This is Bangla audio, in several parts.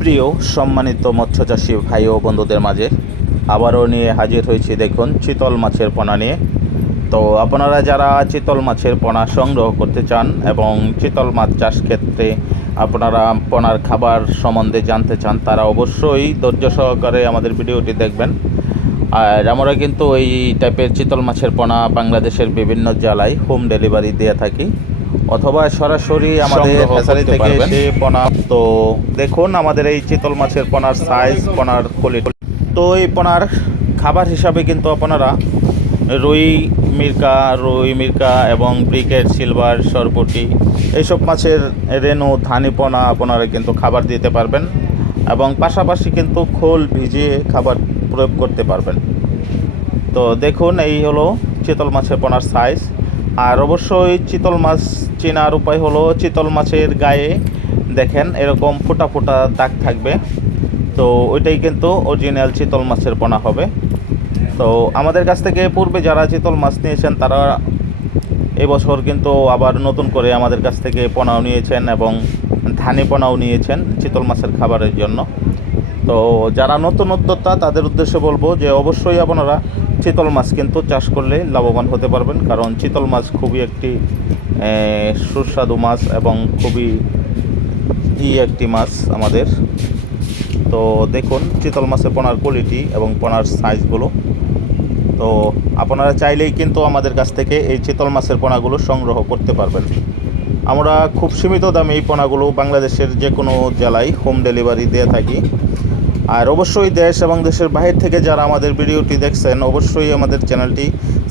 প্রিয় সম্মানিত মৎস্যচাষী ভাই ও বন্ধুদের মাঝে আবারও নিয়ে হাজির হয়েছি। দেখুন, চিতল মাছের পোনা নিয়ে। তো আপনারা যারা চিতল মাছের পোনা সংগ্রহ করতে চান এবং চিতল মাছ চাষ ক্ষেত্রে আপনারা পোনার খাবার সম্বন্ধে জানতে চান, তারা অবশ্যই ধৈর্য সহকারে আমাদের ভিডিওটি দেখবেন। আর আমরা কিন্তু এই টাইপের চিতল মাছের পোনা বাংলাদেশের বিভিন্ন জেলায় হোম ডেলিভারি দিয়ে থাকি, অথবা সরাসরি আমাদের হ্যাচারি থেকে এসে পোনা। তো দেখুন আমাদের এই চিতল মাছের পোনার সাইজ, পোনার কোয়ালিটি। তো এই পোনার খাবার হিসাবে কিন্তু আপনারা রুই মির্কা এবং ব্রিকেট, সিলভার, সরপুঁটি এইসব মাছের রেনু, ধানি পোনা আপনারা কিন্তু খাবার দিতে পারবেন এবং পাশাপাশি কিন্তু খোল ভিজিয়ে খাবার প্রয়োগ করতে পারবেন। তো দেখুন, এই হলো চিতল মাছের পোনার সাইজ। আর অবশ্যই চিতল মাছ চেনার উপায় হলো, চিতল মাছের গায়ে দেখেন এরকম ফোঁটা ফোঁটা দাগ থাকবে, তো ওইটাই কিন্তু অরিজিনাল চিতল মাছের পোনা হবে। তো আমাদের কাছ থেকে পূর্বে যারা চিতল মাছ নিয়েছেন তারা এবছর কিন্তু আবার নতুন করে আমাদের কাছ থেকে পোনাও নিয়েছেন এবং ধানি পোনাও নিয়েছেন চিতল মাছের খাবারের জন্য। তো যারা নতুন উদ্যোক্তা তাদের উদ্দেশ্যে বলবো যে অবশ্যই আপনারা চিতল মাছ কিন্তু চাষ করলে লাভবান হতে পারবেন, কারণ চিতল মাছ খুবই একটি সুস্বাদু মাছ এবং খুবই একটি মাছ আমাদের। তো দেখুন চিতল মাছের পোনার কোয়ালিটি এবং পোনার সাইজগুলো। তো আপনারা চাইলেই কিন্তু আমাদের কাছ থেকে এই চিতল মাছের পোনাগুলো সংগ্রহ করতে পারবেন। আমরা খুব সীমিত দামে এই পোনাগুলো বাংলাদেশের যে কোনো জেলায় হোম ডেলিভারি দিয়ে থাকি। আর অবশ্যই দেশ এবং দেশের বাইরে থেকে যারা আমাদের ভিডিওটি দেখছেন অবশ্যই আমাদের চ্যানেলটি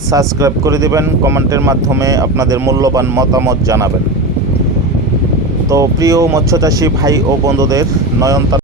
সাবস্ক্রাইব করে দেবেন, কমেন্টের মাধ্যমে আপনাদের মূল্যবান মতামত জানাবেন। তো প্রিয় মৎস্যচাষী ভাই ও বন্ধুদের নয়নতারা